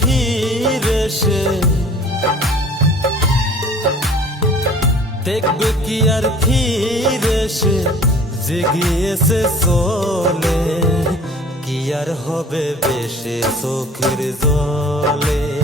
ফিরে সে দেখবে কি আর ফিরে সে জেগিয়েছে চলে কি আর হবে বেশে চোখের জলে।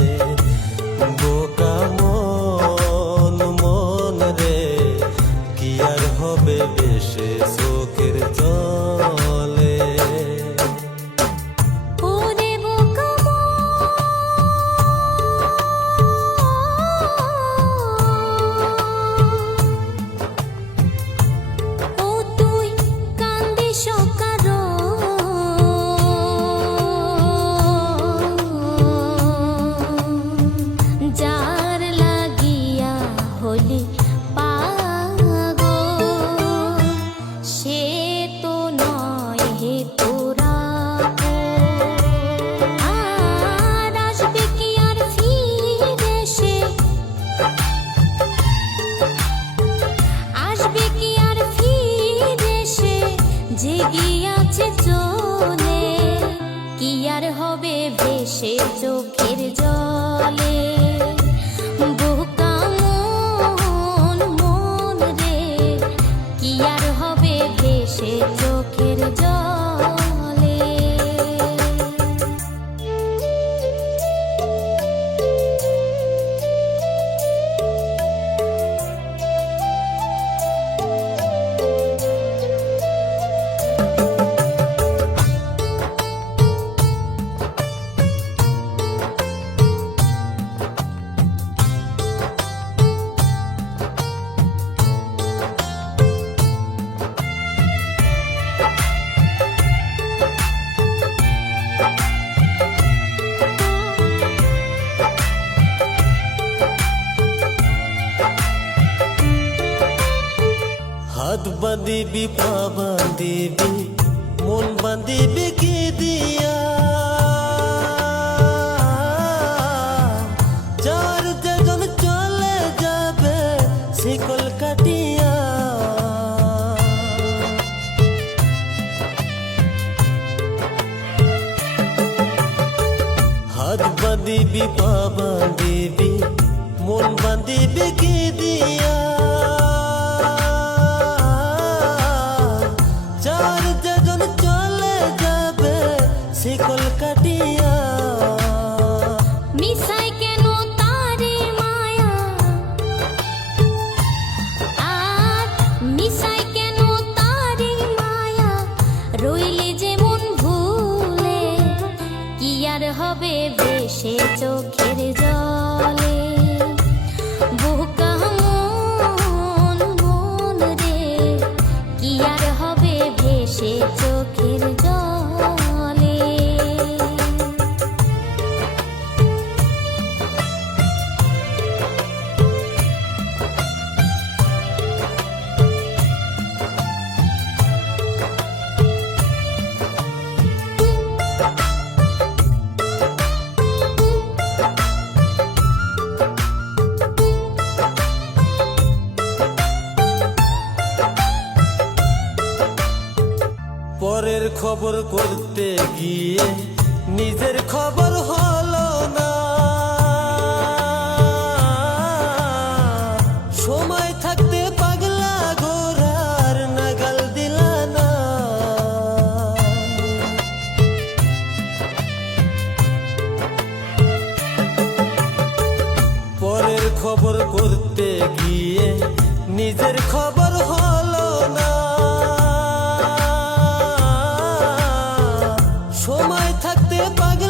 ভেসে চোখের বাঁধিবি পা বাঁধিবি মন বাঁধিবি কি দিয়া? চার যেজন চলে যাবে শিকল কাটিয়া হাত বাঁধিবি পা রইলে যেমন ভুলে কি আর হবে বেশে চোখের পরের খবর করতে গিয়ে নিজের খবর হলো না। সময় থাকতে পাগলা গোরার নাগাল দিলা না। পরের খবর করতে গিয়ে নিজের খবর হলো থাকতে পাগলা